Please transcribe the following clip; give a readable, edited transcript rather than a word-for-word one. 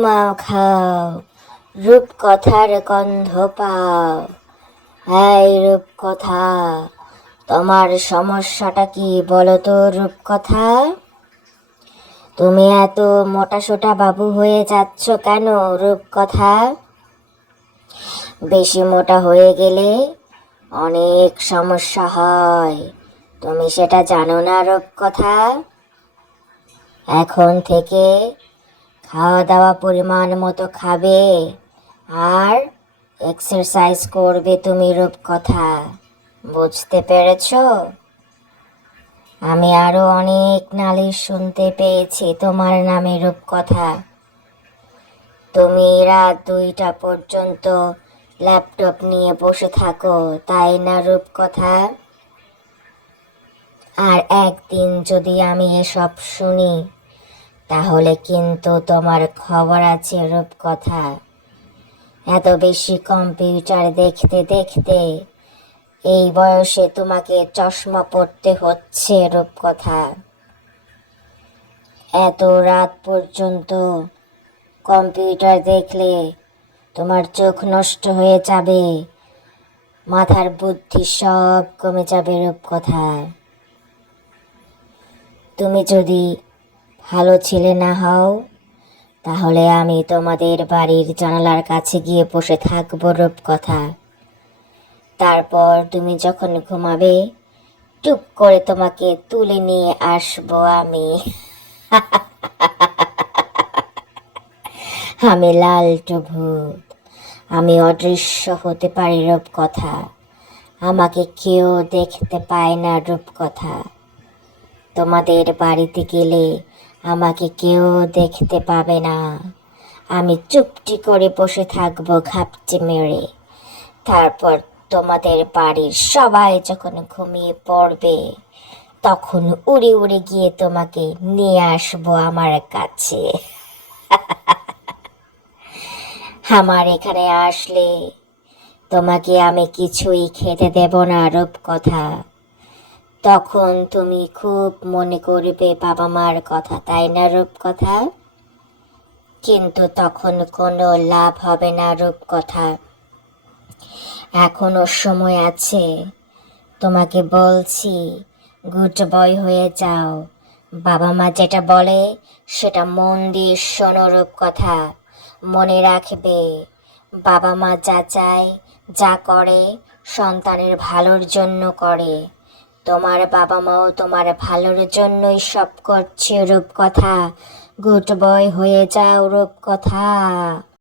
চুমাও খাও, রূপকথার গন্ধ পাও। এই রূপকথা, তোমার সমস্যাটা কি বলো তো রূপকথা? তুমি এত মোটাসোটা বাবু হয়ে যাচ্ছ কেন রূপকথা? বেশি মোটা হয়ে গেলে অনেক সমস্যা হয়, তুমি সেটা জানো না রূপকথা? এখন থেকে খাওয়া দাওয়া পরিমাণ মতো খাবে আর এক্সারসাইজ করবে তুমি রূপকথা, বুঝতে পেরেছো? আমি আরো অনেক নালিশ শুনতে পেয়েছি তোমার নামে রূপকথা। তুমি রাত 2টা পর্যন্ত ল্যাপটপ নিয়ে বসে থাকো, তাই না রূপকথা? আর একদিন যদি আমি এসব শুনি তাহলে কিন্তু তোমার খবর আছে রূপকথা। এত বেশি কম্পিউটার দেখতে দেখতে এই বয়সে তোমাকে চশমা পড়তে হচ্ছে রূপকথা। এত রাত পর্যন্ত কম্পিউটার দেখলে তোমার চোখ নষ্ট হয়ে যাবে, মাথার বুদ্ধি সব কমে যাবে রূপকথা। তুমি যদি ভালো ছেলে না হও তাহলে আমি তোমাদের বাড়ির জানালার কাছে গিয়ে বসে থাকবো রূপকথা। তারপর তুমি যখন ঘুমাবে টুপ করে তোমাকে তুলে নিয়ে আসবো আমি। আমি লালটু ভূত, আমি অদৃশ্য হতে পারি রূপকথা। আমাকে কেউ দেখতে পায় না রূপকথা। তোমাদের বাড়িতে গেলে আমাকে কেউ দেখতে পাবে না। আমি চুপটি করে বসে থাকবো ঘাপটি মেরে। তারপর তোমাদের বাড়ির সবাই যখন ঘুমিয়ে পড়বে তখন উড়ে উড়ে গিয়ে তোমাকে নিয়ে আসবো আমার কাছে। আমার এখানে আসলে তোমাকে আমি কিছুই খেতে দেব না রূপকথা। তখন তুমি খুব মনে করবে বাবা মার কথা, তাই না রূপকথা? কিন্তু তখন কোনো লাভ হবে না রূপকথা। এখনো সময় আছে, তোমাকে বলছি গুড বয় হয়ে যাও। বাবা মা যেটা বলে সেটা মন দিয়ে শোনো রূপকথা। মনে রাখবে, বাবা মা যা চায় যা করে সন্তানের ভালোর জন্য করে। তোমার বাবা মাও তোমার ভালোর জন্যই সব করছে রূপকথা। গুড বয় হয়ে যাও রূপকথা।